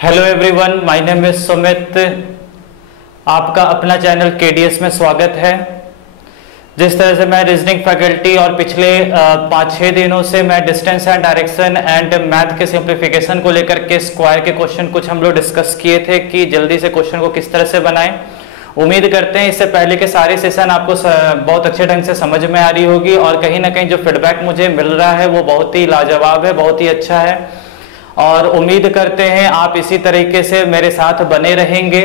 Hello everyone, my name is Sumit. आपका अपना channel KDS में स्वागत है। जिस तरह से मैं रीजनिंग फैकल्टी और पिछले 5-6 दिनों से मैं distance and direction and math के सिंप्लीफिकेशन को लेकर के स्क्वायर के क्वेश्चन कुछ हम लोग डिस्कस किए थे कि जल्दी से क्वेश्चन को किस तरह से बनाएं। उम्मीद करते हैं इससे पहले के सारे सेशन आपको बहुत अच्छे ढंग से समझ में आ रही होगी और कहीं ना कहीं जो फीडबैक मुझे मिल रहा है वो बहुत ही लाजवाब है, बहुत ही अच्छा है और उम्मीद करते हैं आप इसी तरीके से मेरे साथ बने रहेंगे,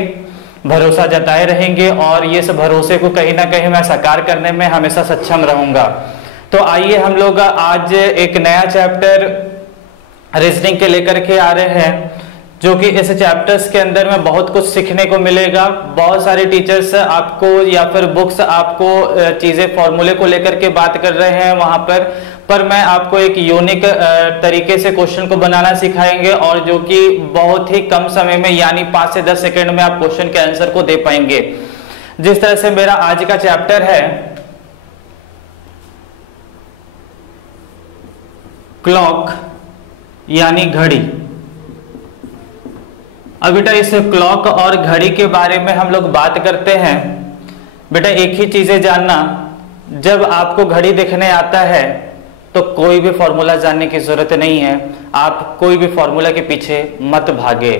भरोसा जताए रहेंगे और ये सब भरोसे को कहीं ना कहीं मैं साकार करने में हमेशा सक्षम रहूंगा। तो आइए हम लोग आज एक नया चैप्टर रीजनिंग के लेकर के आ रहे हैं, जो कि इस चैप्टर्स के अंदर में बहुत कुछ सीखने को मिलेगा। बहुत सारे टीचर्स आपको या फिर बुक्स आपको चीजें फॉर्मूले को लेकर के बात कर रहे हैं वहां पर मैं आपको एक यूनिक तरीके से क्वेश्चन को बनाना सिखाएंगे और जो कि बहुत ही कम समय में यानी 5 से 10 सेकंड में आप क्वेश्चन के आंसर को दे पाएंगे। जिस तरह से मेरा आज का चैप्टर है क्लॉक यानी घड़ी। अब बेटा इस क्लॉक और घड़ी के बारे में हम लोग बात करते हैं। बेटा एक ही चीजें जानना, जब आपको घड़ी देखने आता है तो कोई भी फॉर्मूला जानने की जरूरत नहीं है। आप कोई भी फॉर्मूला के पीछे मत भागे,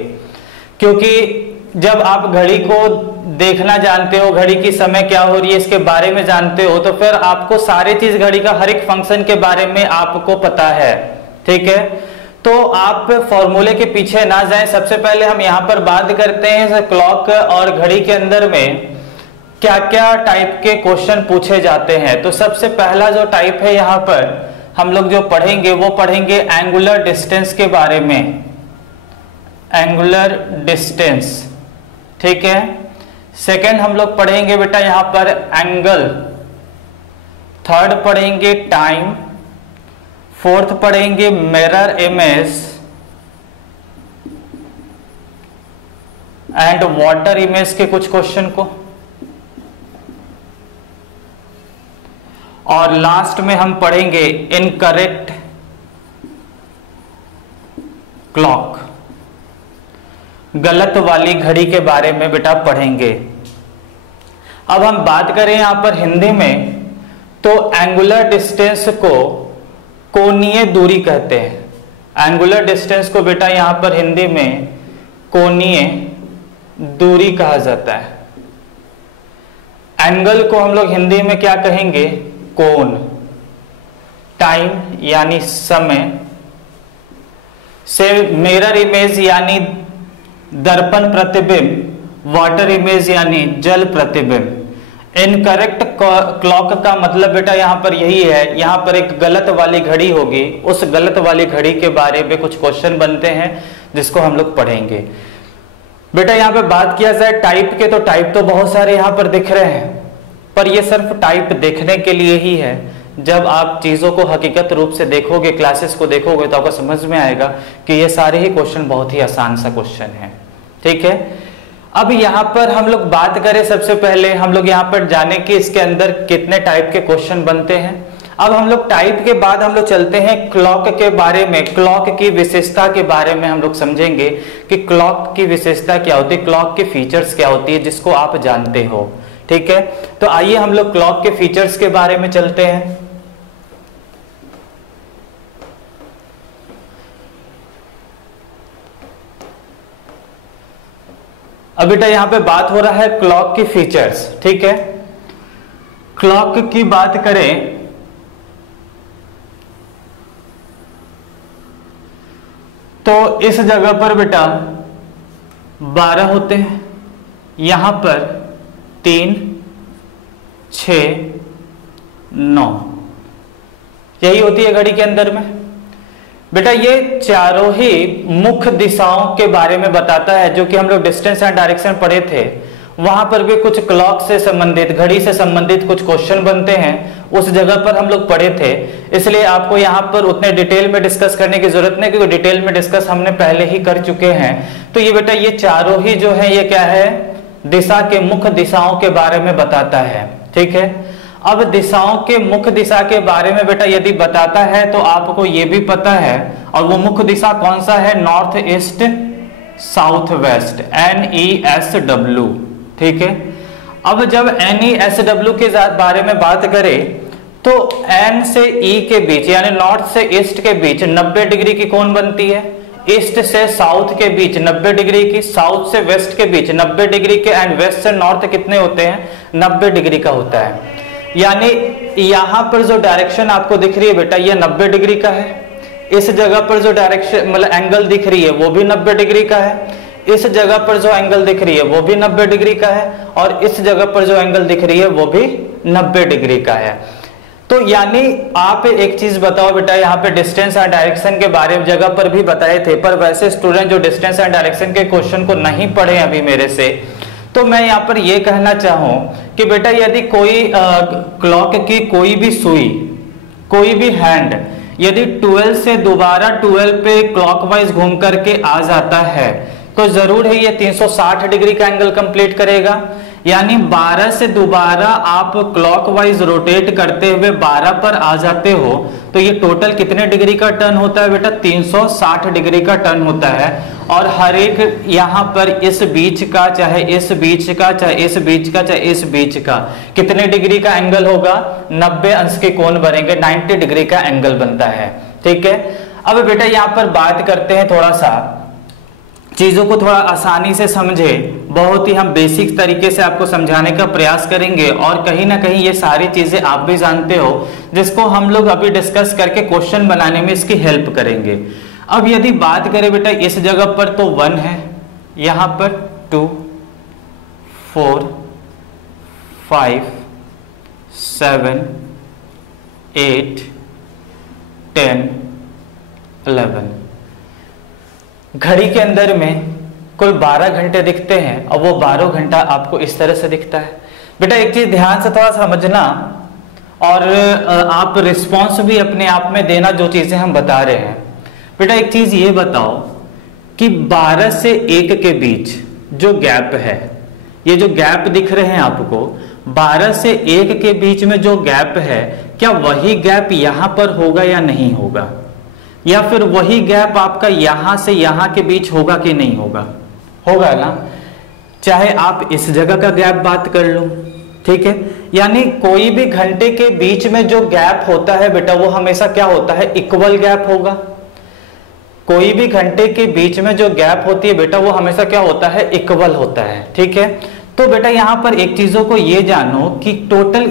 क्योंकि जब आप घड़ी को देखना जानते हो, घड़ी की समय क्या हो रही है इसके बारे में जानते हो, तो फिर आपको सारी चीज घड़ी का हर एक फंक्शन के बारे में आपको पता है। ठीक है, तो आप फॉर्मूले के पीछे ना जाएं। सबसे पहले हम यहाँ पर बात करते हैं क्लॉक और घड़ी के अंदर में क्या क्या टाइप के क्वेश्चन पूछे जाते हैं। तो सबसे पहला जो टाइप है यहाँ पर हम लोग जो पढ़ेंगे वो पढ़ेंगे एंगुलर डिस्टेंस के बारे में। एंगुलर डिस्टेंस, ठीक है। सेकंड हम लोग पढ़ेंगे बेटा यहाँ पर एंगल। थर्ड पढ़ेंगे टाइम। फोर्थ पढ़ेंगे mirror image and water image के कुछ क्वेश्चन को, और लास्ट में हम पढ़ेंगे इनकरेक्ट क्लॉक, गलत वाली घड़ी के बारे में बेटा पढ़ेंगे। अब हम बात करें यहां पर हिंदी में, तो एंगुलर डिस्टेंस को कोणीय दूरी कहते हैं। एंगुलर डिस्टेंस को बेटा यहां पर हिंदी में कोणीय दूरी कहा जाता है। एंगल को हम लोग हिंदी में क्या कहेंगे? कोण। टाइम यानी समय से मिरर इमेज यानी दर्पण प्रतिबिंब, वाटर इमेज यानी जल प्रतिबिंब। इनकरेक्ट क्लॉक का मतलब बेटा यहां पर यही है, यहां पर एक गलत वाली घड़ी होगी, उस गलत वाली घड़ी के बारे में कुछ क्वेश्चन बनते हैं जिसको हम लोग पढ़ेंगे। बेटा यहां पे बात किया जाए टाइप के, तो टाइप तो बहुत सारे यहां पर दिख रहे हैं, पर ये सिर्फ टाइप देखने के लिए ही है। जब आप चीजों को हकीकत रूप से देखोगे, क्लासेस को देखोगे, तो आपको समझ में आएगा कि ये सारे ही क्वेश्चन बहुत ही आसान सा क्वेश्चन है। ठीक है, अब यहाँ पर हम लोग बात करें, सबसे पहले हम लोग यहाँ पर जाने कि इसके अंदर कितने टाइप के क्वेश्चन बनते हैं। अब हम लोग टाइप के बाद हम लोग चलते हैं क्लॉक के बारे में। क्लॉक की विशेषता के बारे में हम लोग समझेंगे कि क्लॉक की विशेषता क्या होती है, क्लॉक के फीचर्स क्या होती है, जिसको आप जानते हो। ठीक है, तो आइए हम लोग क्लॉक के फीचर्स के बारे में चलते हैं। अब बेटा यहां पे बात हो रहा है क्लॉक की फीचर्स। ठीक है, क्लॉक की बात करें तो इस जगह पर बेटा 12 होते हैं, यहां पर 3, 6, 9 यही होती है घड़ी के अंदर में। बेटा ये चारों ही मुख्य दिशाओं के बारे में बताता है, जो कि हम लोग डिस्टेंस एंड डायरेक्शन पढ़े थे। वहां पर भी कुछ क्लॉक से संबंधित, घड़ी से संबंधित कुछ क्वेश्चन बनते हैं, उस जगह पर हम लोग पढ़े थे। इसलिए आपको यहां पर उतने डिटेल में डिस्कस करने की जरूरत नहीं, क्योंकि डिटेल में डिस्कस हमने पहले ही कर चुके हैं। तो ये बेटा ये चारों ही जो है ये क्या है, दिशा के मुख्य दिशाओं के बारे में बताता है। ठीक है, अब दिशाओं के मुख्य दिशा के बारे में बेटा यदि बताता है तो आपको ये भी पता है, और वो मुख्य दिशा कौन सा है, north east south west, NESW, ठीक है। अब जब NESW के बारे में बात करें तो N से E के बीच यानी नॉर्थ से ईस्ट के बीच 90 डिग्री की कोण बनती है, ईस्ट से साउथ के बीच 90 डिग्री की, साउथ से वेस्ट के बीच 90 डिग्री के, एंड वेस्ट से नॉर्थ कितने होते हैं, 90 डिग्री का होता है। यानी यहां पर जो डायरेक्शन आपको दिख रही है बेटा ये 90 डिग्री का है, इस जगह पर जो डायरेक्शन मतलब एंगल दिख रही है वो भी 90 डिग्री का है, इस जगह पर जो एंगल दिख रही है वो भी 90 डिग्री का है, और इस जगह पर जो एंगल दिख रही है वो भी 90 डिग्री का है। तो यानी आप एक चीज बताओ बेटा, यहाँ पे डिस्टेंस एंड डायरेक्शन के बारे में जगह पर भी बताए थे, पर वैसे स्टूडेंट जो डिस्टेंस एंड डायरेक्शन के क्वेश्चन को नहीं पढ़े अभी मेरे से, तो मैं यहाँ पर ये कहना चाहूं कि बेटा यदि कोई क्लॉक की कोई भी सुई, कोई भी हैंड यदि 12 से दोबारा 12 पे क्लॉकवाइज घूम करके आ जाता है तो जरूर है ये 360 डिग्री का एंगल कंप्लीट करेगा। यानी 12 से दोबारा आप क्लॉकवाइज रोटेट करते हुए 12 पर आ जाते हो तो ये टोटल कितने डिग्री का टर्न होता है बेटा, 360 डिग्री का टर्न होता है। और हर एक यहां पर इस बीच का, चाहे इस बीच का, चाहे इस बीच का, चाहे इस बीच का कितने डिग्री का एंगल होगा, 90 अंश के कोण बनेंगे, 90 डिग्री का एंगल बनता है, ठीक है। अब बेटा यहां पर बात करते हैं, थोड़ा सा चीजों को थोड़ा आसानी से समझे, बहुत ही हम बेसिक तरीके से आपको समझाने का प्रयास करेंगे, और कहीं ना कहीं ये सारी चीजें आप भी जानते हो जिसको हम लोग अभी डिस्कस करके क्वेश्चन बनाने में इसकी हेल्प करेंगे। अब यदि बात करें बेटा इस जगह पर तो 1 है, यहां पर 2, 4, 5, 7, 8, 10, 11। घड़ी के अंदर में कुल 12 घंटे दिखते हैं और वो 12 घंटा आपको इस तरह से दिखता है। बेटा एक चीज ध्यान से थोड़ा समझना, और आप रिस्पॉन्स भी अपने आप में देना जो चीजें हम बता रहे हैं। बेटा एक चीज ये बताओ कि 12 से 1 के बीच जो गैप है, ये जो गैप दिख रहे हैं आपको, 12 से 1 के बीच में जो गैप है, क्या वही गैप यहां पर होगा या नहीं होगा, या फिर वही गैप आपका यहां से यहां के बीच होगा कि नहीं होगा, होगा ना। चाहे आप इस जगह का गैप बात कर लो, ठीक है। यानी कोई भी घंटे के बीच में जो गैप होता है बेटा वो हमेशा क्या होता है, इक्वल गैप होगा। कोई भी घंटे के बीच में जो गैप होती है बेटा वो हमेशा क्या होता है, इक्वल होता है, ठीक है। तो बेटा यहां पर एक चीजों को ये जानो कि टोटल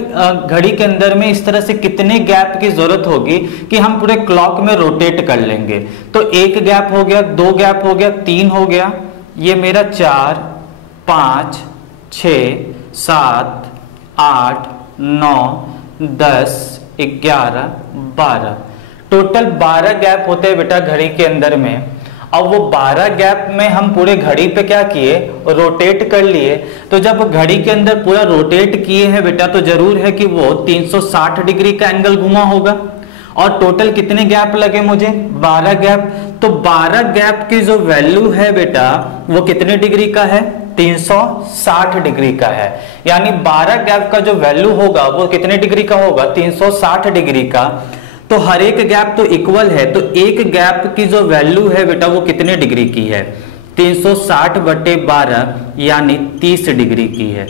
घड़ी के अंदर में इस तरह से कितने गैप की जरूरत होगी कि हम पूरे क्लॉक में रोटेट कर लेंगे। तो 1 गैप हो गया, 2 गैप हो गया, 3 हो गया, ये मेरा 4, 5, 6, 7, 8, 9, 10, 11, 12, टोटल 12 गैप होते हैं बेटा घड़ी के अंदर में। अब वो 12 गैप में हम पूरे घड़ी पे क्या किए, रोटेट कर लिए। तो जब घड़ी के अंदर पूरा रोटेट किए हैं बेटा तो जरूर है कि वो 360 डिग्री का एंगल घुमा होगा। और टोटल कितने गैप लगे मुझे, 12 गैप। तो 12 गैप की जो वैल्यू है बेटा वो कितने डिग्री का है, 360 डिग्री का है। यानी 12 गैप का जो वैल्यू होगा वो कितने डिग्री का होगा, 360 डिग्री का। तो हर एक गैप तो इक्वल है, तो एक गैप की जो वैल्यू है बेटा वो कितने डिग्री की है, 360/12 यानी 30 डिग्री की है।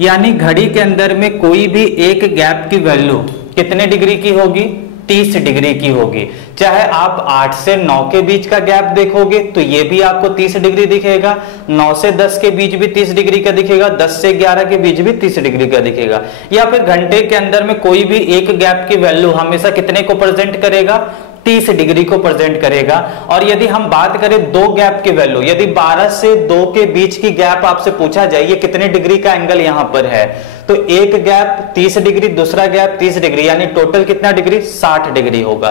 यानी घड़ी के अंदर में कोई भी एक गैप की वैल्यू कितने डिग्री की होगी, 30 डिग्री की होगी। चाहे आप 8 से 9 के बीच का गैप देखोगे तो ये भी आपको 30 डिग्री दिखेगा, 9 से 10 के बीच भी 30 डिग्री का दिखेगा, 10 से 11 के बीच भी 30 डिग्री का दिखेगा। या फिर घंटे के अंदर में कोई भी एक गैप की वैल्यू हमेशा कितने को प्रेजेंट करेगा, 30 डिग्री को प्रेजेंट करेगा। और यदि हम बात करें 2 गैप की वैल्यू, यदि 12 से 2 के बीच की गैप आपसे पूछा जाए ये कितने डिग्री का एंगल यहां पर है, तो एक गैप 30 डिग्री, दूसरा गैप 30 डिग्री, यानी टोटल कितना डिग्री, 60 डिग्री होगा।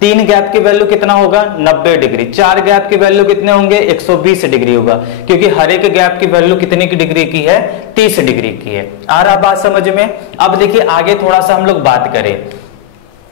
3 गैप की वैल्यू कितना होगा, 90 डिग्री। 4 गैप की वैल्यू कितने होंगे, 120 डिग्री होगा, क्योंकि हर एक गैप की वैल्यू कितने की डिग्री की है, 30 डिग्री की है। आ रहा बात समझ में। अब देखिए आगे थोड़ा सा हम लोग बात करें।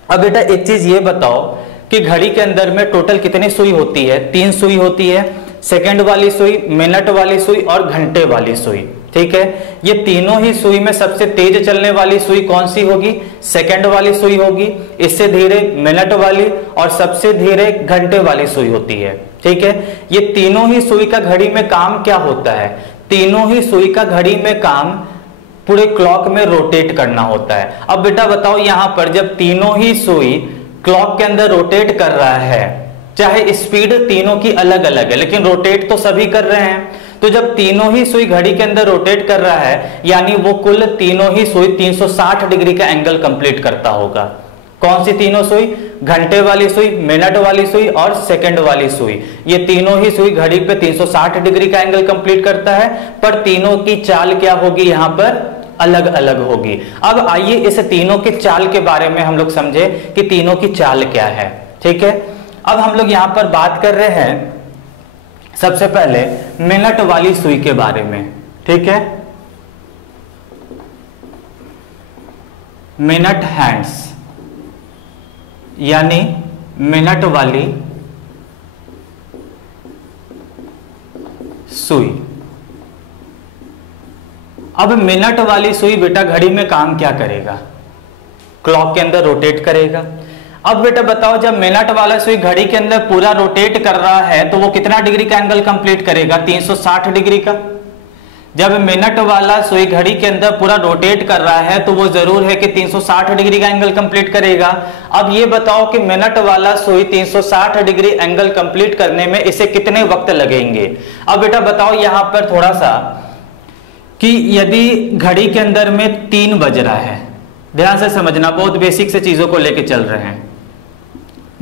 अब बेटा एक चीज ये बताओ कि घड़ी के अंदर में टोटल कितनी सुई होती है, 3 सुई होती है। सेकंड वाली सुई, मिनट वाली सुई और घंटे वाली सुई, ठीक है। ये तीनों ही सुई में सबसे तेज चलने वाली सुई कौन सी होगी? सेकंड वाली सुई होगी, इससे धीरे मिनट वाली, और सबसे धीरे घंटे वाली सुई होती है। ठीक है। ये तीनों ही सुई का घड़ी में काम क्या होता है? तीनों ही सुई का घड़ी में काम पूरे क्लॉक में रोटेट करना होता है। अब बेटा बताओ, यहां पर जब तीनों ही सुई क्लॉक के अंदर रोटेट कर रहा है, चाहे स्पीड तीनों की अलग अलग है लेकिन रोटेट तो सभी कर रहे हैं, तो जब तीनों ही सुई घड़ी के अंदर रोटेट कर रहा है यानी वो कुल तीनों ही सुई 360 डिग्री का एंगल कंप्लीट करता होगा। कौन सी तीनों सुई? घंटे वाली सुई, मिनट वाली सुई और सेकंड वाली सुई। ये तीनों ही सुई घड़ी पे 360 डिग्री का एंगल कंप्लीट करता है, पर तीनों की चाल क्या होगी? यहां पर अलग अलग होगी। अब आइए इस तीनों के चाल के बारे में हम लोग समझे कि तीनों की चाल क्या है। ठीक है। अब हम लोग यहां पर बात कर रहे हैं सबसे पहले मिनट वाली सुई के बारे में। ठीक है। मिनट हैंड्स यानी मिनट वाली सुई। अब मिनट वाली सुई बेटा घड़ी में काम क्या करेगा? क्लॉक के अंदर रोटेट करेगा। अब बेटा बताओ, जब मिनट वाला सुई घड़ी के अंदर पूरा रोटेट कर रहा है तो वो कितना डिग्री का एंगल कंप्लीट करेगा? 360 डिग्री का। जब मिनट वाला सुई घड़ी के अंदर पूरा रोटेट कर रहा है तो वो जरूर है कि 360 डिग्री का एंगल कंप्लीट करेगा। अब ये बताओ कि मिनट वाला सुई 360 डिग्री एंगल कंप्लीट करने में इसे कितने वक्त लगेंगे? अब बेटा बताओ यहां पर थोड़ा सा कि यदि घड़ी के अंदर में 3 बज रहा है, ध्यान से समझना, बहुत बेसिक से चीजों को लेके चल रहे हैं।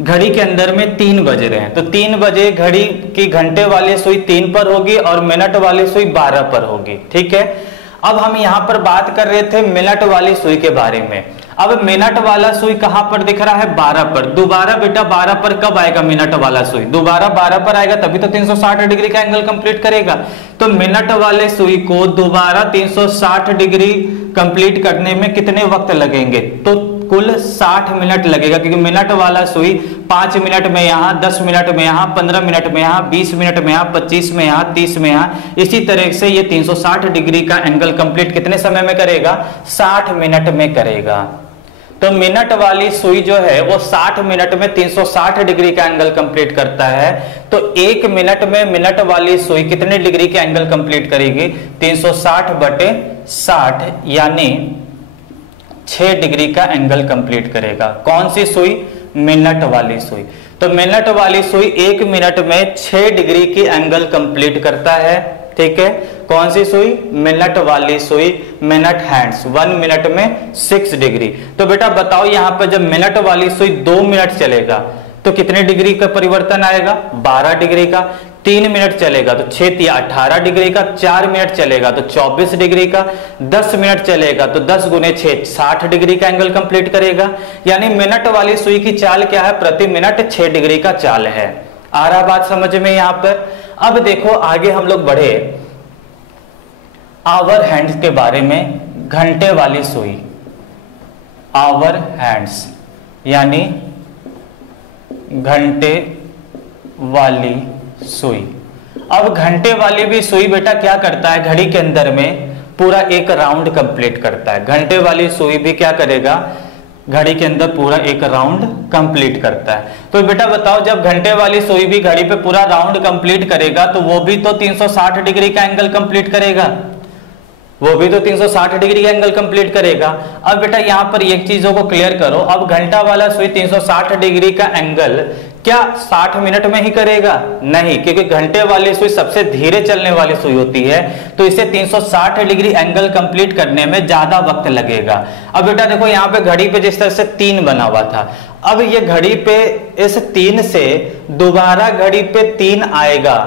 घड़ी के अंदर में 3 बज रहे हैं तो 3 बजे घड़ी की घंटे वाली सुई 3 पर होगी और मिनट वाली सुई 12 पर होगी। ठीक है। अब हम यहां पर बात कर रहे थे मिनट वाली सुई के बारे में। अब मिनट वाला सुई कहां पर दिख रहा है? 12 पर। दोबारा बेटा 12 पर कब आएगा मिनट वाला सुई? दोबारा 12 पर आएगा तभी तो 360 डिग्री का एंगल कंप्लीट करेगा। तो मिनट वाले सुई को दोबारा 360 डिग्री कंप्लीट करने में कितने वक्त लगेंगे? तो कुल 60 मिनट लगेगा, क्योंकि मिनट वाला सुई 5 मिनट में यहां, 10 मिनट में यहां, 15 मिनट में यहां, 20 मिनट में यहां, 25 में यहां, 30 में यहां, इसी तरह से ये 360 डिग्री का एंगल कंप्लीट कितने समय में करेगा? 60 मिनट में करेगा। तो मिनट वाली सुई जो है वो 60 मिनट में 360 डिग्री का एंगल कंप्लीट करता है। तो 1 मिनट में मिनट वाली सुई कितने डिग्री का एंगल कंप्लीट करेगी? 360 बटे 60 यानी 6 डिग्री का एंगल कंप्लीट करेगा। कौन सी सुई? मिनट वाली सुई। तो मिनट वाली सुई 1 मिनट में 6 डिग्री की एंगल कंप्लीट करता है। ठीक है। कौन सी सुई? मिनट वाली सुई, मिनट हैंड्स, 1 मिनट में 6 डिग्री। तो बेटा बताओ यहां पर जब मिनट वाली सुई 2 मिनट चलेगा तो कितने डिग्री का परिवर्तन आएगा? 12 डिग्री का। 3 मिनट चलेगा तो 6 या 18 डिग्री का। 4 मिनट चलेगा तो 24 डिग्री का। 10 मिनट चलेगा तो 10 गुने 6 60 डिग्री का एंगल कंप्लीट करेगा। यानी मिनट वाली सुई की चाल क्या है? प्रति मिनट 6 डिग्री का चाल है। आ रहा बात समझ में यहां पर? अब देखो आगे हम लोग बढ़े आवर हैंड्स के बारे में। घंटे वाली सुई, आवर हैंड्स यानी घंटे वाली सुई। अब घंटे वाली भी सुई बेटा क्या करता है? घड़ी के अंदर में पूरा एक राउंड कंप्लीट करता है। घंटे वाली सुई भी क्या करेगा? घड़ी के अंदर पूरा एक राउंड कंप्लीट करता है। तो बेटा बताओ, जब घंटे वाली सुई भी घड़ी पे पूरा राउंड कंप्लीट करेगा तो वो भी तो 360 डिग्री का एंगल कंप्लीट करेगा। वो भी तो 360 डिग्री का एंगल कंप्लीट करेगा। अब बेटा यहां पर एक चीजों को क्लियर करो। अब घंटा वाला सुई 360 डिग्री का एंगल क्या 60 मिनट में ही करेगा? नहीं, क्योंकि घंटे वाली सुई सबसे धीरे चलने वाली सुई होती है, तो इसे 360 डिग्री एंगल कंप्लीट करने में ज्यादा वक्त लगेगा। अब बेटा देखो यहाँ पे घड़ी पे जिस तरह से 3 बना हुआ था, अब ये घड़ी पे इस 3 से दोबारा घड़ी पे 3 आएगा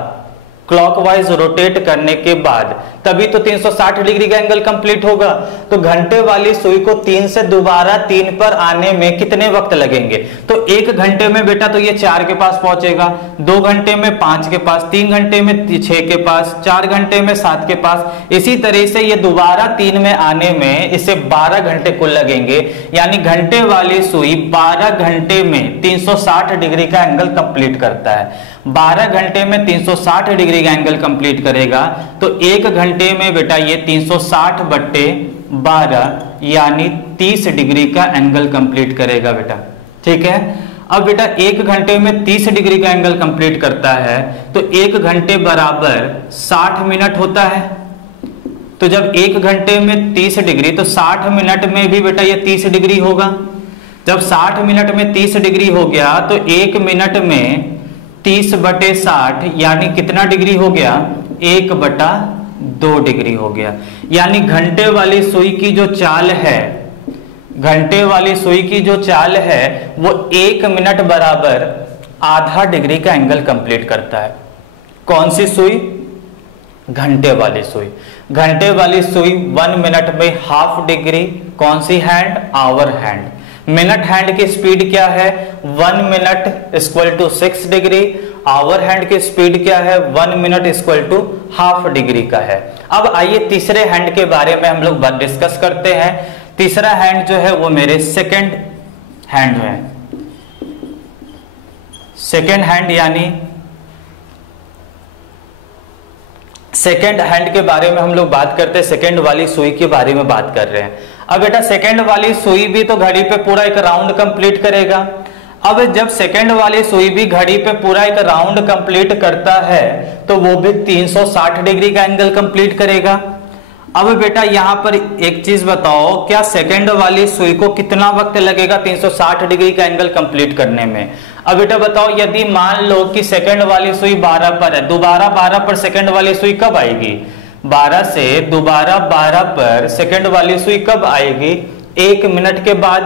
क्लॉकवाइज रोटेट करने के बाद, तभी तो 360 डिग्री का एंगल कंप्लीट होगा। तो घंटे वाली सुई को 3 से दोबारा 3 पर आने में कितने वक्त लगेंगे? तो 1 घंटे में बेटा तो ये 4 के पास पहुंचेगा, 2 घंटे में 5 के पास, 3 घंटे में 6 के पास, 4 घंटे में 7 के पास। इसी तरह से ये दोबारा 3 में आने में इसे 12 घंटे कुल लगेंगे। यानी घंटे वाली सुई 12 घंटे में 360 डिग्री का एंगल कंप्लीट करता है। 12 घंटे में 360 डिग्री का एंगल कंप्लीट करेगा तो 1 घंटे घंटे में बेटा ये 360/12 यानी 30 डिग्री का एंगल कंप्लीट करेगा बेटा। ठीक है, अब बेटा 1 घंटे में 30 डिग्री का एंगल कंप्लीट करता है तो 1 घंटे बराबर 60 मिनट होता है। तो जब 1 घंटे में 30 डिग्री तो 60 मिनट में भी बेटा ये 30 डिग्री होगा। जब 60 मिनट में 30 डिग्री हो गया तो 1 मिनट में 30/60 यानी कितना डिग्री हो गया, 1/2 डिग्री हो गया। यानी घंटे वाली सुई की जो चाल है, घंटे वाली सुई की जो चाल है वो 1 मिनट बराबर आधा डिग्री का एंगल कंप्लीट करता है। कौन सी सुई? घंटे वाली सुई। घंटे वाली सुई 1 मिनट में ½ डिग्री। कौन सी hand? Hour hand. Minute hand की स्पीड क्या है? 1 मिनट = 6 डिग्री। आवर हैंड की स्पीड क्या है? 1 मिनट = ½ डिग्री का है। अब आइए तीसरे हैंड के बारे में हम लोग डिस्कस करते हैं। तीसरा हैंड जो है वो मेरे सेकंड हैंड है। सेकंड हैंड यानी सेकंड हैंड के बारे में हम लोग बात करते हैं, सेकंड वाली सुई के बारे में बात कर रहे हैं। अब बेटा सेकंड वाली सुई भी तो घड़ी पे पूरा एक राउंड कंप्लीट करेगा। अब जब सेकंड वाली सुई भी घड़ी पे पूरा एक राउंड कंप्लीट करता है तो वो भी 360 डिग्री का एंगल कंप्लीट करेगा। अब बेटा यहां पर एक चीज बताओ, क्या सेकंड वाली सुई को कितना वक्त लगेगा 360 डिग्री का एंगल कंप्लीट करने में? अब बेटा बताओ, यदि मान लो कि सेकंड वाली सुई 12 पर है, दोबारा 12 पर सेकंड वाली सुई कब आएगी? 12 से दोबारा 12 पर सेकंड वाली सुई कब आएगी? 1 मिनट के बाद,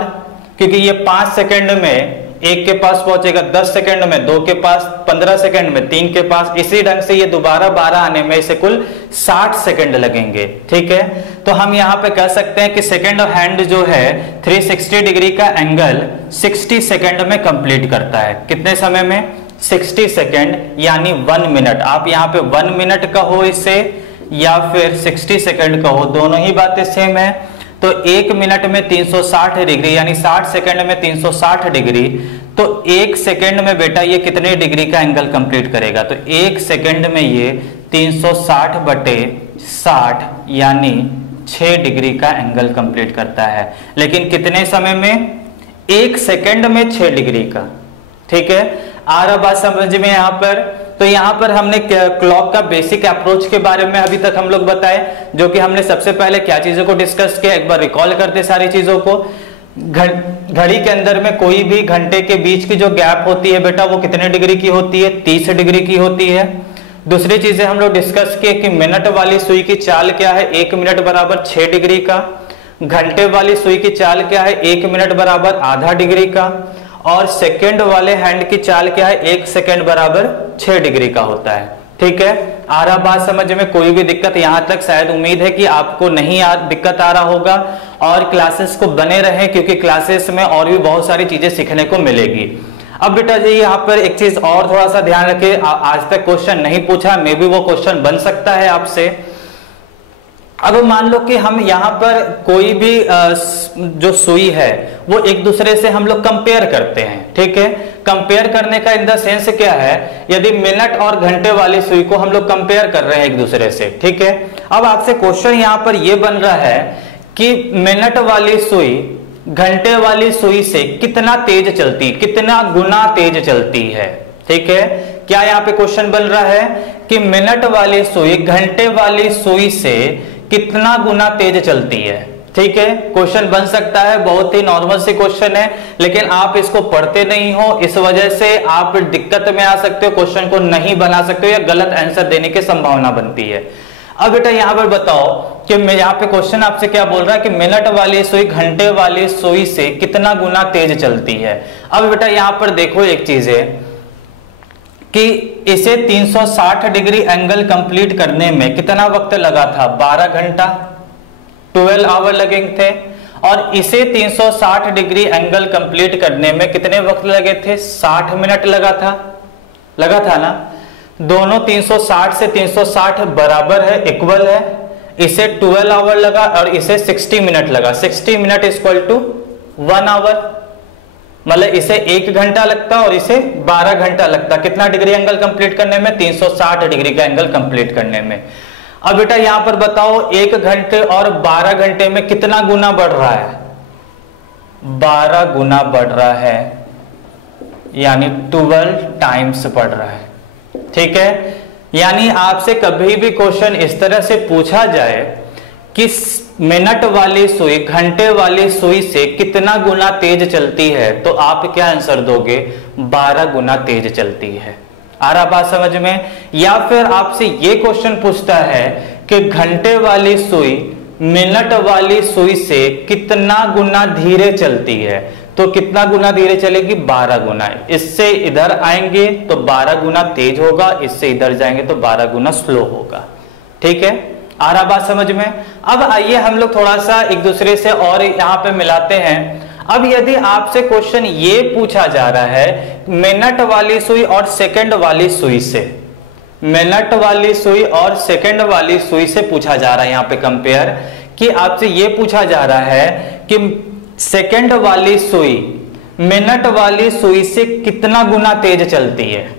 क्योंकि ये 5 सेकंड में 1 के पास पहुंचेगा, 10 सेकंड में 2 के पास, 15 सेकंड में 3 के पास। इसी ढंग से ये दोबारा 12 आने में इसे कुल 60 सेकंड लगेंगे। ठीक है, तो हम यहां पे कह सकते हैं कि सेकंड हैंड जो है 360 डिग्री का एंगल 60 सेकंड में कंप्लीट करता है। कितने समय में? 60 सेकंड यानी 1 मिनट। आप यहाँ पे 1 मिनट कहो इसे या फिर 60 सेकंड कहो, दोनों ही बातें सेम है। तो 1 मिनट में 360 डिग्री यानी 60 सेकंड में 360 डिग्री, तो 1 सेकंड में बेटा ये कितने डिग्री का एंगल कंप्लीट करेगा? तो 1 सेकंड में ये 360/60 यानी 6 डिग्री का एंगल कंप्लीट करता है। लेकिन कितने समय में? 1 सेकंड में 6 डिग्री का। ठीक है, आ रहा बात समझ में यहां पर? तो यहां पर हमने क्लॉक का बेसिक अप्रोच के बारे में अभी तक हम लोग बताए, जो कि हमने सबसे पहले क्या चीजों को डिस्कस किया, एक बार रिकॉल करते सारी चीजों को। घड़ी के अंदर में कोई भी घंटे के बीच की जो गैप होती है बेटा वो कितने डिग्री की होती है? 30 डिग्री की होती है। दूसरी चीजें हम लोग डिस्कस किए कि मिनट वाली सुई की चाल क्या है? 1 मिनट बराबर 6 डिग्री का। घंटे वाली सुई की चाल क्या है? 1 मिनट बराबर आधा डिग्री का। और सेकंड वाले हैंड की चाल क्या है? 1 सेकंड बराबर 6 डिग्री का होता है। ठीक है, आ रहा बात समझ में? कोई भी दिक्कत यहां तक शायद उम्मीद है कि आपको नहीं दिक्कत आ रहा होगा, और क्लासेस को बने रहे क्योंकि क्लासेस में और भी बहुत सारी चीजें सीखने को मिलेगी। अब बेटा जी यहाँ पर एक चीज और थोड़ा सा ध्यान रखिए, आज तक क्वेश्चन नहीं पूछा, मे बी वो क्वेश्चन बन सकता है आपसे। अब मान लो कि हम यहाँ पर कोई भी जो सुई है वो एक दूसरे से हम लोग कंपेयर करते हैं। ठीक है, कंपेयर करने का इन द सेंस क्या है, यदि मिनट और घंटे वाली सुई को हम लोग कंपेयर कर रहे हैं एक दूसरे से। ठीक है, अब आपसे क्वेश्चन यहाँ पर ये बन रहा है कि मिनट वाली सुई घंटे वाली सुई से कितना तेज चलती, कितना गुना तेज चलती है। ठीक है, क्या यहाँ पे क्वेश्चन बन रहा है कि मिनट वाली सुई घंटे वाली सुई से कितना गुना तेज चलती है। ठीक है, क्वेश्चन बन सकता है, बहुत ही नॉर्मल सी क्वेश्चन है, लेकिन आप इसको पढ़ते नहीं हो, इस वजह से आप दिक्कत में आ सकते हो, क्वेश्चन को नहीं बना सकते हो या गलत आंसर देने की संभावना बनती है। अब बेटा यहां पर बताओ कि मैं यहाँ पे क्वेश्चन आपसे क्या बोल रहा है कि मिनट वाली सुई घंटे वाली सुई से कितना गुना तेज चलती है। अब बेटा यहां पर देखो एक चीज है कि इसे 360 डिग्री एंगल कंप्लीट करने में कितना वक्त लगा था? 12 घंटा, 12 आवर लगे थे। और इसे 360 डिग्री एंगल कंप्लीट करने में कितने वक्त लगे थे? 60 मिनट लगा था ना। दोनों 360 से 360 बराबर है, इक्वल है। इसे 12 आवर लगा और इसे 60 मिनट लगा। 60 मिनट = 1 आवर, मतलब इसे 1 घंटा लगता और इसे 12 घंटा लगता। कितना डिग्री एंगल कंप्लीट करने में? 360 डिग्री का एंगल कंप्लीट करने में। अब बेटा यहां पर बताओ 1 घंटे और 12 घंटे में कितना गुना बढ़ रहा है? 12 गुना बढ़ रहा है, यानी 12 टाइम्स बढ़ रहा है। ठीक है, यानी आपसे कभी भी क्वेश्चन इस तरह से पूछा जाए कि मिनट वाली सुई घंटे वाली सुई से कितना गुना तेज चलती है, तो आप क्या आंसर दोगे? 12 गुना तेज चलती है। आ रहा बात समझ में? या फिर आपसे ये क्वेश्चन पूछता है कि घंटे वाली सुई मिनट वाली सुई से कितना गुना धीरे चलती है, तो कितना गुना धीरे चलेगी? 12 गुना। इससे इधर आएंगे तो 12 गुना तेज होगा, इससे इधर जाएंगे तो 12 गुना स्लो होगा। ठीक है, आ रहा बात समझ में? अब आइए हम लोग थोड़ा सा एक दूसरे से और यहां पे मिलाते हैं। अब यदि आपसे क्वेश्चन ये पूछा जा रहा है मिनट वाली सुई और सेकंड वाली सुई से, मिनट वाली सुई और सेकंड वाली सुई से पूछा जा रहा है, यहां पे कंपेयर, कि आपसे ये पूछा जा रहा है कि सेकंड वाली सुई मिनट वाली सुई से कितना गुना तेज चलती है।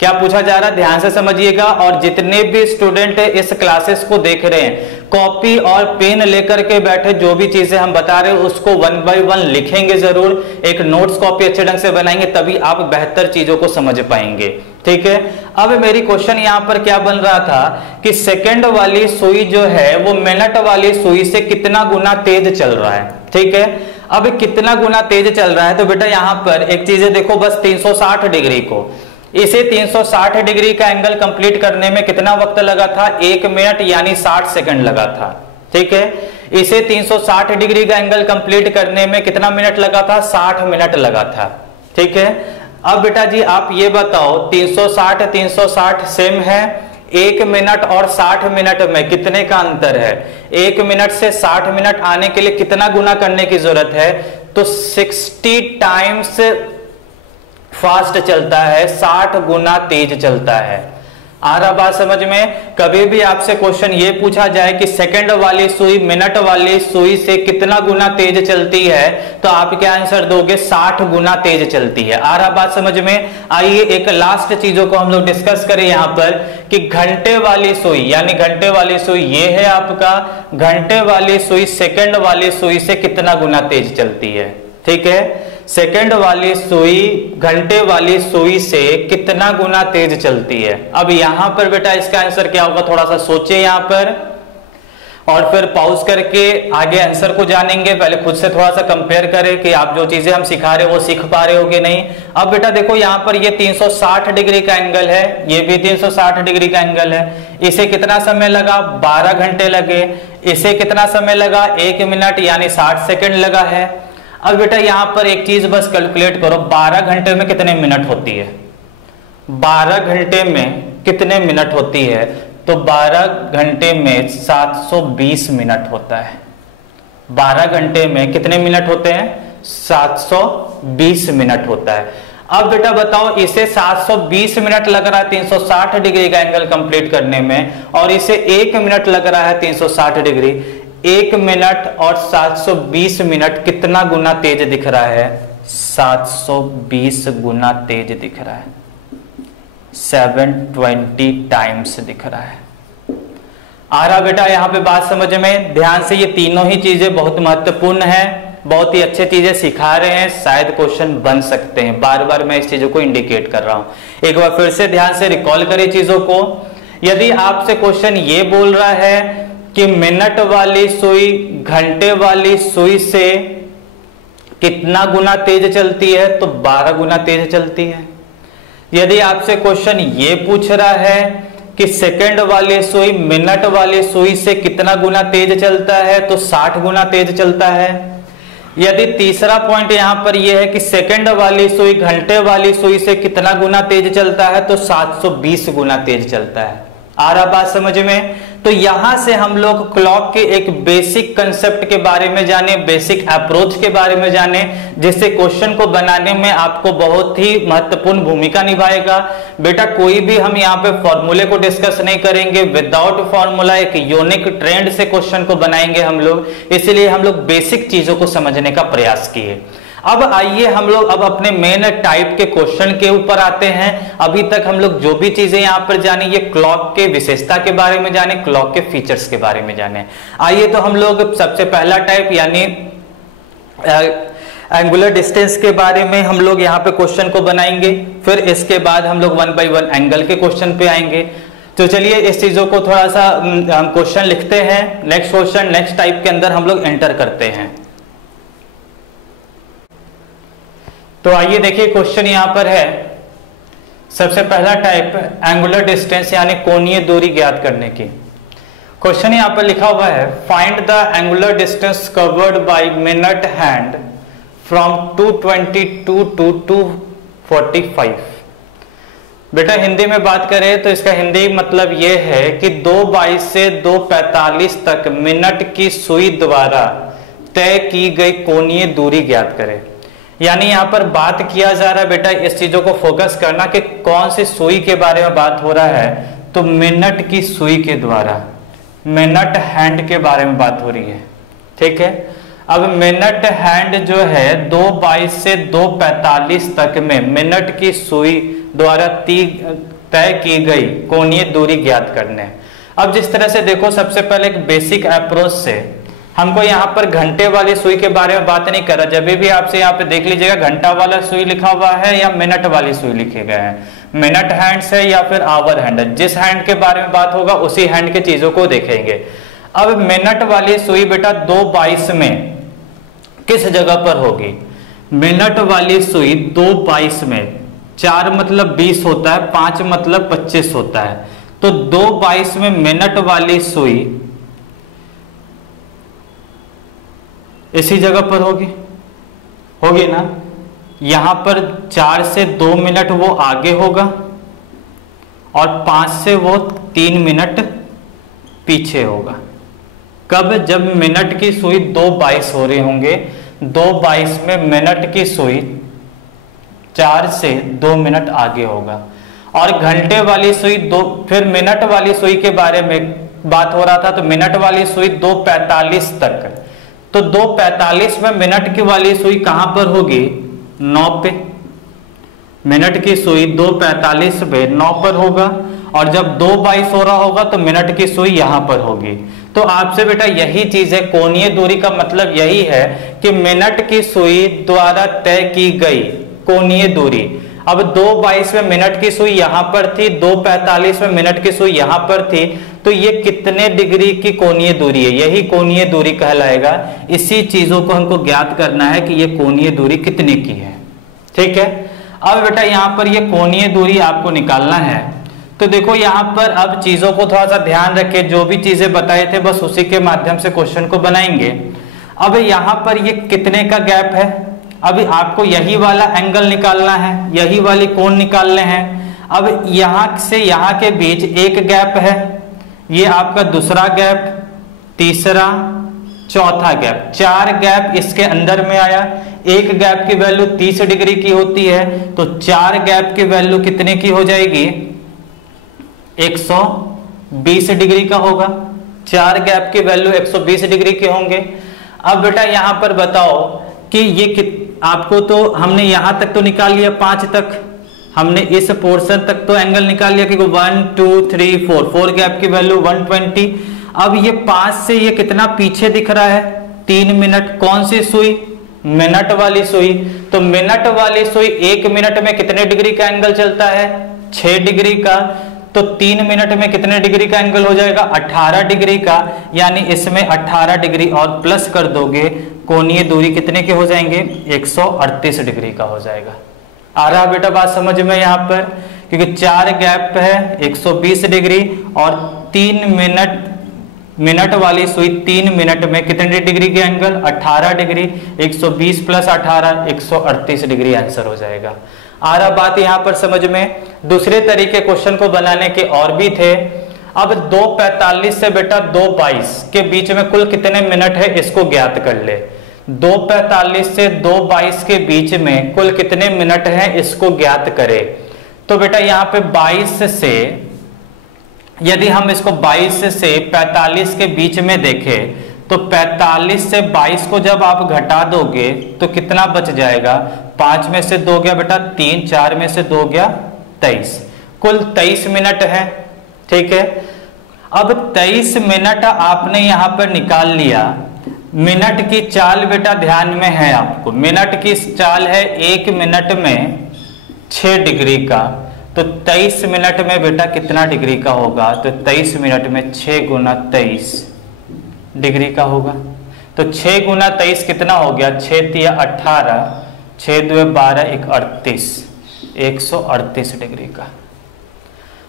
क्या पूछा जा रहा है? ध्यान से समझिएगा, और जितने भी स्टूडेंट इस क्लासेस को देख रहे हैं कॉपी और पेन लेकर के बैठे, जो भी चीजें हम बता रहे हैं उसको 1 बाय 1 लिखेंगे जरूर, एक नोट्स कॉपी अच्छे ढंग से बनाएंगे, तभी आप बेहतर चीजों को समझ पाएंगे। ठीक है, अब मेरी क्वेश्चन यहां पर क्या बन रहा था कि सेकंड वाली सुई जो है वो मिनट वाली सुई से कितना गुना तेज चल रहा है। ठीक है, अब कितना गुना तेज चल रहा है, तो बेटा यहां पर एक चीज देखो, बस 360 डिग्री को, इसे 360 डिग्री का एंगल कंप्लीट करने में कितना वक्त लगा था? 1 मिनट यानी 60 सेकंड लगा था। ठीक है, इसे 360 डिग्री का एंगल कंप्लीट करने में कितना मिनट लगा था? 60 मिनट लगा था। ठीक है, अब बेटा जी आप ये बताओ 360 सेम है, 1 मिनट और 60 मिनट में कितने का अंतर है? 1 मिनट से 60 मिनट आने के लिए कितना गुना करने की जरूरत है? तो 60 टाइम्स फास्ट चलता है, 60 गुना तेज चलता है। आ रहा बात समझ में? कभी भी आपसे क्वेश्चन ये पूछा जाए कि सेकंड वाली सुई मिनट वाली सुई से कितना गुना तेज चलती है, तो आप क्या आंसर दोगे? 60 गुना तेज चलती है। आ रहा बात समझ में? आइए एक लास्ट चीजों को हम लोग डिस्कस करें यहां पर कि घंटे वाली सुई, यानी घंटे वाली सुई ये है आपका, घंटे वाली सुई सेकंड वाली सुई से कितना गुना तेज चलती है। ठीक है, सेकंड वाली सुई घंटे वाली सुई से कितना गुना तेज चलती है। अब यहां पर बेटा इसका आंसर क्या होगा? थोड़ा सा सोचिए यहां पर, और फिर पॉज करके आगे आंसर को जानेंगे। पहले खुद से थोड़ा सा कंपेयर करें कि आप जो चीजें हम सिखा रहे हैं वो सीख पा रहे हो कि नहीं। अब बेटा देखो यहां पर ये 360 डिग्री का एंगल है, ये भी 360 डिग्री का एंगल है। इसे कितना समय लगा? 12 घंटे लगे। इसे कितना समय लगा? 1 मिनट यानी 60 सेकेंड लगा है। अब बेटा यहां पर एक चीज बस कैलकुलेट करो, 12 घंटे में कितने मिनट होती है? 12 घंटे में कितने मिनट होती है? तो 12 घंटे में 720 मिनट होता है। 12 घंटे में कितने मिनट होते हैं? 720 मिनट होता है। अब बेटा बताओ, इसे 720 मिनट लग रहा है 360 डिग्री का एंगल कंप्लीट करने में, और इसे 1 मिनट लग रहा है 360 डिग्री। 1 मिनट और 720 मिनट कितना गुना तेज दिख रहा है? 720 गुना तेज दिख रहा है, 720 टाइम्स दिख रहा है। आ रहा बेटा यहां पे बात समझ में? ध्यान से, ये तीनों ही चीजें बहुत महत्वपूर्ण है, बहुत ही अच्छे चीजें सिखा रहे हैं, शायद क्वेश्चन बन सकते हैं। बार बार मैं इस चीजों को इंडिकेट कर रहा हूं। एक बार फिर से ध्यान से रिकॉल करें चीजों को। यदि आपसे क्वेश्चन ये बोल रहा है कि मिनट वाली सुई घंटे वाली सुई से कितना गुना तेज चलती है, तो 12 गुना तेज चलती है। यदि आपसे क्वेश्चन ये पूछ रहा है कि सेकंड वाली सुई मिनट वाली सुई से कितना गुना तेज चलता है, तो 60 गुना तेज चलता है। यदि तीसरा पॉइंट यहां पर यह है कि सेकंड वाली सुई घंटे वाली सुई से कितना गुना तेज चलता है, तो 720 गुना तेज चलता है। आ रहा बात समझ में? तो यहां से हम लोग क्लॉक के एक बेसिक कंसेप्ट के बारे में जाने, बेसिक अप्रोच के बारे में जाने, जिससे क्वेश्चन को बनाने में आपको बहुत ही महत्वपूर्ण भूमिका निभाएगा। बेटा कोई भी हम यहाँ पे फॉर्मूले को डिस्कस नहीं करेंगे, विदाउट फॉर्मूला एक यूनिक ट्रेंड से क्वेश्चन को बनाएंगे हम लोग, इसलिए हम लोग बेसिक चीजों को समझने का प्रयास किए। अब आइए हम लोग अब अपने मेन टाइप के क्वेश्चन के ऊपर आते हैं। अभी तक हम लोग जो भी चीजें यहां पर जानी, ये क्लॉक के विशेषता के बारे में जाने, क्लॉक के फीचर्स के बारे में जाने। आइए तो हम लोग सबसे पहला टाइप यानी एंगुलर डिस्टेंस के बारे में हम लोग यहाँ पे क्वेश्चन को बनाएंगे, फिर इसके बाद हम लोग 1 बाय 1 एंगल के क्वेश्चन पे आएंगे। तो चलिए इस चीजों को थोड़ा सा हम क्वेश्चन लिखते हैं, नेक्स्ट क्वेश्चन नेक्स्ट टाइप के अंदर हम लोग एंटर करते हैं। तो आइए देखिए क्वेश्चन यहां पर है, सबसे पहला टाइप एंगुलर डिस्टेंस यानी कोणीय दूरी ज्ञात करने की। क्वेश्चन यहां पर लिखा हुआ है, find the angular distance covered by minute hand from 222 to 245। बेटा हिंदी में बात करें तो इसका हिंदी मतलब यह है कि 2:22 से 2:45 तक मिनट की सुई द्वारा तय की गई कोणीय दूरी ज्ञात करें। यानी यहां पर बात किया जा रहा है बेटा, इस चीजों को फोकस करना कि कौन सी सुई के बारे में बात हो रहा है, तो मिनट की सुई के द्वारा, मिनट हैंड के बारे में बात हो रही है। ठीक है, अब मिनट हैंड जो है 2:22 से 2:45 तक में मिनट की सुई द्वारा तय की गई कोणीय दूरी ज्ञात करने। अब जिस तरह से देखो, सबसे पहले एक बेसिक अप्रोच से हमको यहाँ पर घंटे वाली सुई के बारे में बात नहीं कर रहा। जब भी आपसे यहाँ पे देख लीजिएगा घंटा वाला सुई लिखा हुआ है या मिनट वाली सुई लिखे गए हैं, मिनट हैंड्स है या फिर आवर हैंड है, जिस हैंड के बारे में बात होगा उसी हैंड की चीजों को देखेंगे। अब मिनट वाली सुई बेटा 2:22 में किस जगह पर होगी? मिनट वाली सुई 2:22 में, 4 मतलब 20 होता है, 5 मतलब 25 होता है, तो 2:22 में मिनट वाली सुई इसी जगह पर होगी ना। यहां पर 4 से 2 मिनट वो आगे होगा और 5 से वो 3 मिनट पीछे होगा। कब? जब मिनट की सुई 2:22 हो रहे होंगे, 2:22 में मिनट की सुई 4 से 2 मिनट आगे होगा। और घंटे वाली सुई फिर मिनट वाली सुई के बारे में बात हो रहा था, तो मिनट वाली सुई 2:45 तक, तो 2:45 में मिनट की वाली सुई कहां पर होगी? 9 पे। मिनट की सुई 2:45 पे 9 पर होगा, और जब 2:22 हो रहा होगा तो मिनट की सुई यहां पर होगी। तो आपसे बेटा यही चीज है, कोणीय दूरी का मतलब यही है कि मिनट की सुई द्वारा तय की गई कोणीय दूरी। अब 2:22 में मिनट की सुई यहां पर थी, 2:45 में मिनट की सुई यहां पर थी, तो ये कितने डिग्री की कोणीय दूरी है? यही कोणीय दूरी कहलाएगा। इसी चीजों को हमको ज्ञात करना है कि ये कोणीय दूरी कितने की है। ठीक है, अब बेटा यहां पर ये कोणीय दूरी आपको निकालना है। तो देखो यहां पर अब चीजों को थोड़ा सा ध्यान रखें, जो भी चीजें बताए थे बस उसी के माध्यम से क्वेश्चन को बनाएंगे। अब यहां पर ये कितने का गैप है? अभी आपको यही वाला एंगल निकालना है, यही वाली कोण निकालने हैं। अब यहां से यहां के बीच एक गैप है, ये आपका दूसरा गैप, तीसरा, चौथा गैप, 4 गैप इसके अंदर में आया। एक गैप की वैल्यू 30 डिग्री की होती है, तो 4 गैप की वैल्यू कितने की हो जाएगी? 120 डिग्री का होगा। 4 गैप की वैल्यू 120 डिग्री के होंगे। अब बेटा यहां पर बताओ कि ये आपको तो हमने यहां तक तो निकाल लिया, 5 तक हमने इस पोर्शन तक तो एंगल निकाल लिया कि 1 2 3 4 गैप की वैल्यू 120। अब ये 5 से ये कितना पीछे दिख रहा है? 3 मिनट। कौन सी सुई? मिनट वाली सुई। तो मिनट वाली सुई 1 मिनट में कितने डिग्री का एंगल चलता है? 6 डिग्री का। तो 3 मिनट में कितने डिग्री का एंगल हो जाएगा? 18 डिग्री का। यानी इसमें 18 डिग्री और प्लस कर दोगे, कोणीय दूरी कितने के हो जाएंगे? 138 डिग्री का हो जाएगा। आ रहा बेटा बात समझ में यहाँ पर? क्योंकि 4 गैप है 120 डिग्री और 3 मिनट वाली सुई 3 मिनट में कितने डिग्री के angle? 18 degree. 120 plus 18 138 degree answer हो जाएगा। आ रहा बात यहाँ पर समझ में? दूसरे तरीके क्वेश्चन को बनाने के और भी थे। अब 2:45 से बेटा 2:22 के बीच में कुल कितने मिनट है इसको ज्ञात कर ले। 2:45 से 2:22 के बीच में कुल कितने मिनट है इसको ज्ञात करें। तो बेटा यहाँ पे 22 से, यदि हम इसको 22 से 45 के बीच में देखें तो 45 से 22 को जब आप घटा दोगे तो कितना बच जाएगा? 5 में से 2 गया बेटा 3, 4 में से 2 गया 23, कुल 23 मिनट है। ठीक है, अब 23 मिनट आपने यहां पर निकाल लिया। मिनट की चाल बेटा ध्यान में है आपको, मिनट की चाल है 1 मिनट में 6 डिग्री का, तो 23 मिनट में बेटा कितना डिग्री का होगा? तो 23 मिनट में 6 गुना 23 डिग्री का होगा। तो 6 गुना 23 कितना हो गया? 6 तिया 18, 6 2 12, 1 38, 138 डिग्री का।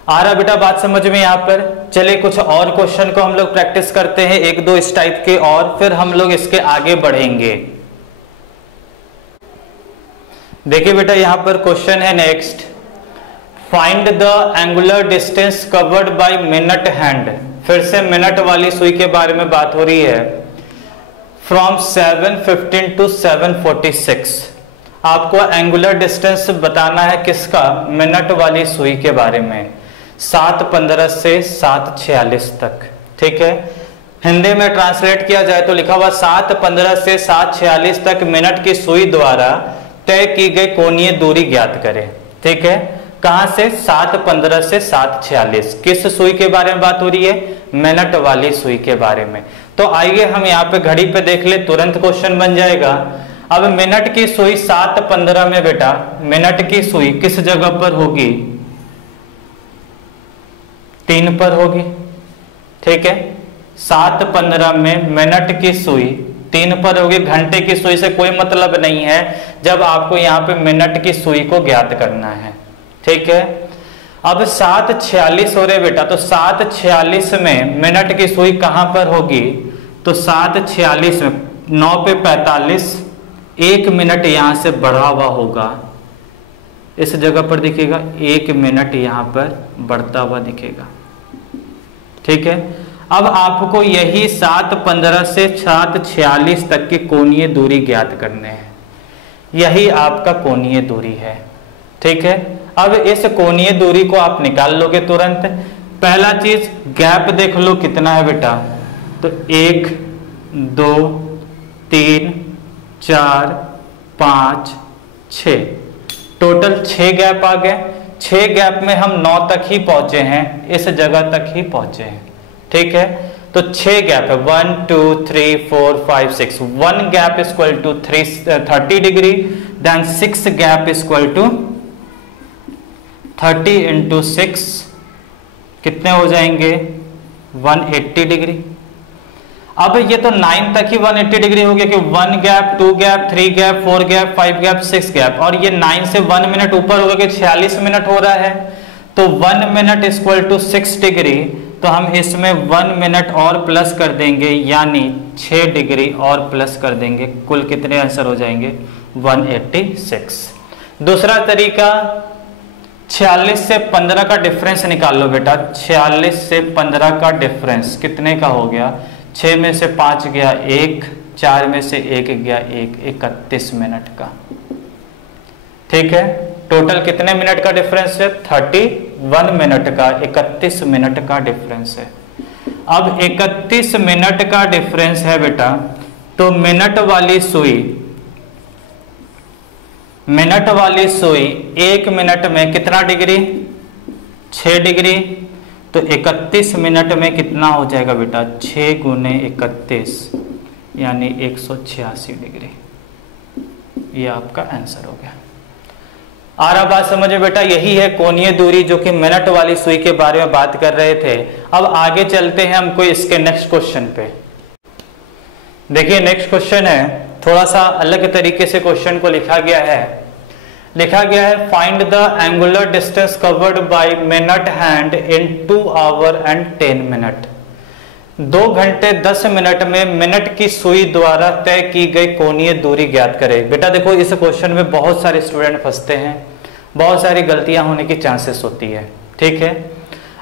आ रहा बेटा बात समझ में यहाँ पर? चलिए कुछ और क्वेश्चन को हम लोग प्रैक्टिस करते हैं, 1-2 इस टाइप के, और फिर हम लोग इसके आगे बढ़ेंगे। देखिए बेटा यहाँ पर क्वेश्चन है next, find the angular distance covered by minute hand. फिर से मिनट वाली सुई के बारे में बात हो रही है। फ्रॉम 7:15 to 7:46 आपको एंगुलर डिस्टेंस बताना है किसका? मिनट वाली सुई के बारे में, 7:15 से 7:46 तक। ठीक है, हिंदी में ट्रांसलेट किया जाए तो लिखा हुआ 7:15 से 7:46 तक मिनट की सुई द्वारा तय की गई कोणीय दूरी ज्ञात करें। ठीक है, कहां से? 7:15 से 7:46। किस सुई के बारे में बात हो रही है? मिनट वाली सुई के बारे में। तो आइए हम यहाँ पे घड़ी पे देख ले, तुरंत क्वेश्चन बन जाएगा। अब मिनट की सुई 7:15 में बेटा, मिनट की सुई किस जगह पर होगी? 3 पर होगी। ठीक है, 7:15 में मिनट की सुई 3 पर होगी। घंटे की सुई से कोई मतलब नहीं है जब आपको यहाँ पे मिनट की सुई को ज्ञात करना है। ठीक है, अब 7:46 हो रहे बेटा, तो 7:46 में मिनट की सुई कहां पर होगी? तो 7:46 में 9 पे 45, 1 मिनट यहां से बढ़ा हुआ होगा, इस जगह पर दिखेगा 1 मिनट यहां पर बढ़ता हुआ दिखेगा। ठीक है, अब आपको यही 7:15 से 7:46 तक की कोणीय दूरी ज्ञात करने हैं। यही आपका कोणीय दूरी है। ठीक है, अब इस कोणीय दूरी को आप निकाल लोगे तुरंत। पहला चीज गैप देख लो कितना है बेटा, तो 1 2 3 4 5 6, टोटल 6 गैप आ गए। 6 गैप में हम 9 तक ही पहुंचे हैं, इस जगह तक ही पहुंचे हैं। ठीक है, तो 6 गैप है, 1 2 3 4 5 6। 1 gap is equal to 30 degree, then 6 gap is equal to 30 into 6 कितने हो जाएंगे? 180 डिग्री। अब ये तो 9 तक ही 180 डिग्री हो गया कि 1 gap 2 gap 3 gap 4 gap 5 gap 6 gap, और ये 9 से 1 मिनट ऊपर होगा कि 46 मिनट हो रहा है, तो 1 minute is equal to 6 degree. तो हम इसमें 1 मिनट और प्लस कर देंगे, यानी 6 डिग्री और प्लस कर देंगे, कुल कितने आंसर हो जाएंगे? 186। दूसरा तरीका, 46 से 15 का डिफरेंस निकाल लो बेटा। 46 से 15 का डिफरेंस कितने का हो गया? 6 में से 5 गया 1, 4 में से 1 गया 1, 31 मिनट का। ठीक है, टोटल कितने मिनट का डिफरेंस है? 31 मिनट का, 31 मिनट का डिफरेंस है। अब 31 मिनट का डिफरेंस है बेटा, तो मिनट वाली सुई 1 मिनट में कितना डिग्री? 6 डिग्री। तो 31 मिनट में कितना हो जाएगा बेटा? 6 गुने 31 यानी 186 डिग्री। ये आपका आंसर हो गया। आ रहा बात समझ में बेटा? यही है कोणीय दूरी जो कि मिनट वाली सुई के बारे में बात कर रहे थे। अब आगे चलते हैं हमको इसके नेक्स्ट क्वेश्चन पे। देखिए नेक्स्ट क्वेश्चन है, थोड़ा सा अलग तरीके से क्वेश्चन को लिखा गया है। Find the angular distance covered by minute hand in 2 our and 10 minute. 2 घंटे 10 मिनट में मिनट की सुई द्वारा तय की गई कोणीय दूरी ज्ञात करें। बेटा देखो इस क्वेश्चन में बहुत सारे स्टूडेंट फंसते हैं, बहुत सारी गलतियां होने की चांसेस होती है। ठीक है,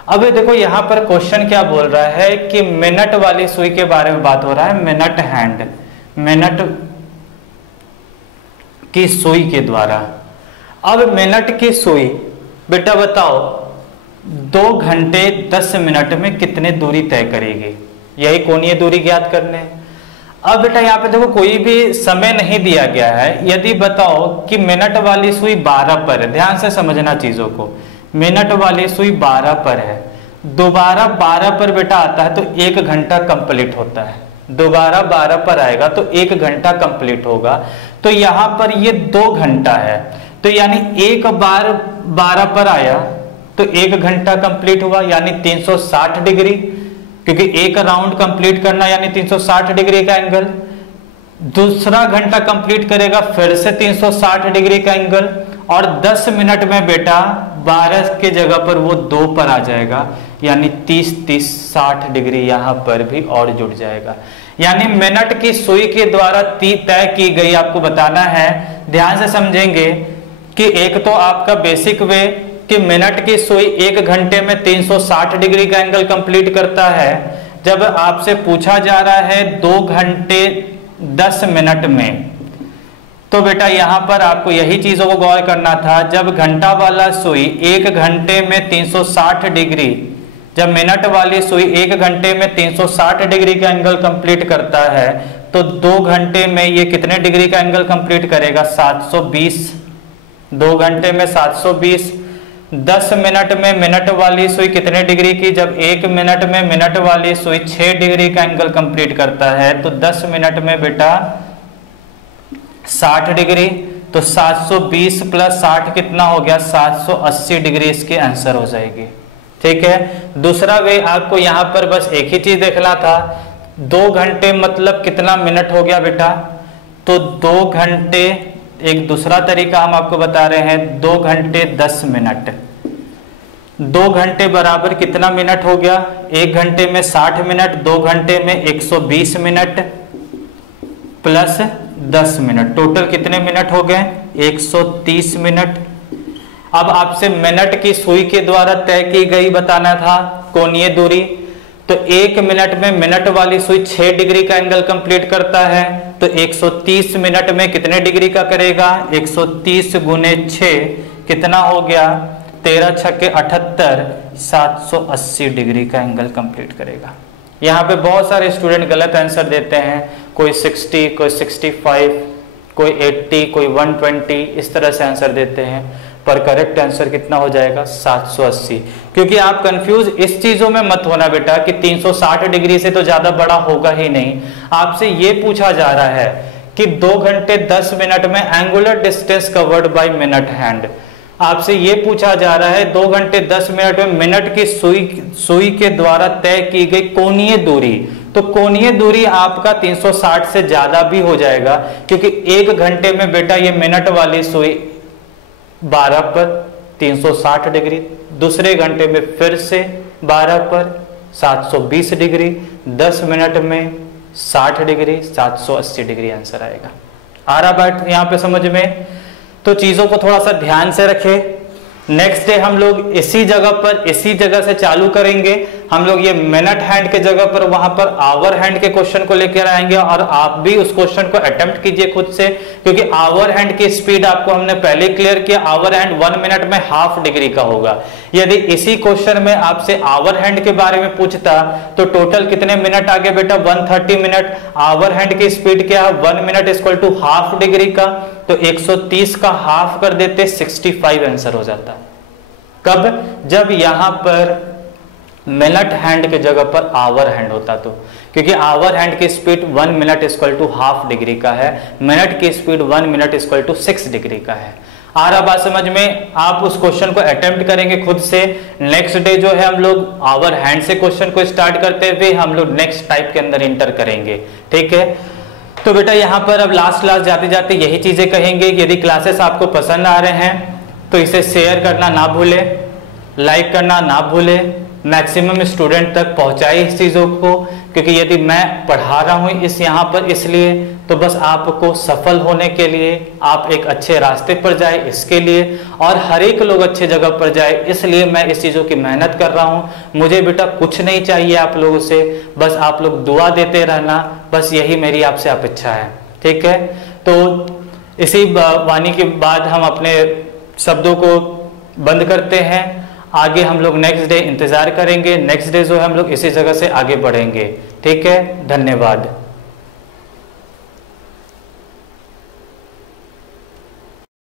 अब देखो यहां पर क्वेश्चन क्या बोल रहा है कि मिनट वाली सुई के बारे में बात हो रहा है, मिनट हैंड, मिनट की सुई के द्वारा। अब मिनट की सुई बेटा बताओ 2 घंटे 10 मिनट में कितने दूरी तय करेगी? यही कोणीय दूरी ज्ञात करने हैं। अब बेटा यहाँ पे देखो कोई भी समय नहीं दिया गया है। यदि बताओ कि मिनट वाली सुई 12 पर है, ध्यान से समझना चीजों को, मिनट वाली सुई 12 पर है, दोबारा 12 पर बेटा आता है तो 1 घंटा कंप्लीट होता है, दोबारा 12 पर आएगा तो 1 घंटा कंप्लीट होगा। तो यहाँ पर ये 2 घंटा है, तो यानी एक बार 12 पर आया तो 1 घंटा कंप्लीट हुआ यानी 360 डिग्री, क्योंकि एक राउंड कंप्लीट करना यानी 360 डिग्री का एंगल। दूसरा घंटा कंप्लीट करेगा फिर से 360 डिग्री का एंगल, और 10 मिनट में बेटा 12 के जगह पर वो 2 पर आ जाएगा यानी 30-30-60 डिग्री यहां पर भी और जुड़ जाएगा। यानी मिनट की सुई के द्वारा तय की गई आपको बताना है, ध्यान से समझेंगे कि एक तो आपका बेसिक वे कि मिनट की सुई 1 घंटे में 360 डिग्री का एंगल कंप्लीट करता है। जब आपसे पूछा जा रहा है 2 घंटे 10 मिनट में, तो बेटा यहां पर आपको यही चीजों को गौर करना था। जब घंटा वाला सुई 1 घंटे में 360 डिग्री, जब मिनट वाली सुई 1 घंटे में 360 डिग्री का एंगल कंप्लीट करता है, तो 2 घंटे में ये कितने डिग्री का एंगल कंप्लीट करेगा? 720। 2 घंटे में 720। 10 मिनट में मिनट वाली सुई कितने डिग्री की? जब 1 मिनट में मिनट वाली सुई 6 डिग्री का एंगल कंप्लीट करता है, तो 10 मिनट में बेटा 60 डिग्री। तो 720 प्लस 60 कितना हो गया? 780 डिग्री इसकी आंसर हो जाएगी। ठीक है। दूसरा वे आपको यहां पर बस एक ही चीज देखना था, 2 घंटे मतलब कितना मिनट हो गया बेटा? तो 2 घंटे, एक दूसरा तरीका हम आपको बता रहे हैं, 2 घंटे 10 मिनट। 2 घंटे बराबर कितना मिनट हो गया? 1 घंटे में 60 मिनट, 2 घंटे में 120 मिनट प्लस 10 मिनट, टोटल कितने मिनट हो गए? 130 मिनट। अब आपसे मिनट की सुई के द्वारा तय की गई बताना था कोणीय दूरी, तो 1 मिनट में मिनट वाली सुई 6 डिग्री का एंगल कंप्लीट करता है, तो 130 मिनट में कितने डिग्री का करेगा? 130 गुने 6 कितना हो गया? 13 छक्के 78, 780 डिग्री का एंगल कंप्लीट करेगा। यहाँ पे बहुत सारे स्टूडेंट गलत आंसर देते हैं, कोई 60, कोई 65, कोई 80, कोई 120, इस तरह से आंसर देते हैं, पर करेक्ट आंसर कितना हो जाएगा? 780। क्योंकि आप कंफ्यूज इस चीजों में मत होना बेटा कि 360 डिग्री से तो ज्यादा बड़ा होगा ही नहीं। आपसे ये पूछा जा रहा है कि 2 घंटे 10 मिनट में angular distance covered by minute hand. आपसे ये पूछा जा रहा है 2 घंटे 10 मिनट में मिनट की सुई के द्वारा तय की गई कोणीय दूरी, तो कोणीय दूरी आपका 360 से ज्यादा भी हो जाएगा, क्योंकि 1 घंटे में बेटा ये मिनट वाली सुई 12 पर 360 डिग्री, दूसरे घंटे में फिर से 12 पर 720 डिग्री, 10 मिनट में 60 डिग्री, 780 डिग्री आंसर आएगा। आ रहा बात यहाँ पे समझ में? तो चीजों को थोड़ा सा ध्यान से रखें। नेक्स्ट डे हम लोग इसी जगह से चालू करेंगे। हम लोग ये मिनट हैंड के जगह पर वहां पर आवर हैंड के क्वेश्चन को लेकर आएंगे, और आप भी उस क्वेश्चन को अटेम्प्ट कीजिए खुद से, क्योंकि आवर हैंड की स्पीड आपको हमने पहले क्लियर किया, आवर हैंड 1 मिनट में ½ डिग्री का होगा। यदि इसी क्वेश्चन में आपसे आवर हैंड के बारे में पूछता तो टोटल कितने मिनट आ गए बेटा? 130 मिनट। आवर हैंड की स्पीड क्या है? 1 मिनट इक्वल टू ½ डिग्री का, तो 130 का हाफ कर देते 65 आंसर हो जाता। कब? जब यहां पर मिनट हैंड के जगह पर आवर हैंड होता, तो क्योंकि आवर हैंड की speed 1 minute equal to ½ degree का है, मिनट की speed 1 minute equal to 6 degree का है। आ रहा बात समझ में? आप उस क्वेश्चन को अटेम्प्ट करेंगे खुद से। नेक्स्ट डे जो है हम लोग आवर हैंड से क्वेश्चन को स्टार्ट करते हुए हम लोग नेक्स्ट टाइप के अंदर इंटर करेंगे। ठीक है। तो बेटा यहाँ पर अब लास्ट क्लास जाते जाते यही चीजें कहेंगे कि यदि क्लासेस आपको पसंद आ रहे हैं तो इसे शेयर करना ना भूले, लाइक करना ना भूले, मैक्सिमम स्टूडेंट तक पहुंचाए इस चीजों को, क्योंकि यदि मैं पढ़ा रहा हूं इस यहाँ पर इसलिए, तो बस आपको सफल होने के लिए, आप एक अच्छे रास्ते पर जाए इसके लिए, और हर एक लोग अच्छे जगह पर जाए इसलिए मैं इस चीजों की मेहनत कर रहा हूं। मुझे बेटा कुछ नहीं चाहिए आप लोगों से, बस आप लोग दुआ देते रहना, बस यही मेरी आपसे अपेक्षा है। ठीक है। तो इसी वाणी के बाद हम अपने शब्दों को बंद करते हैं। आगे हम लोग नेक्स्ट डे इंतजार करेंगे, नेक्स्ट डे जो है हम लोग इसी जगह से आगे बढ़ेंगे। ठीक है। धन्यवाद।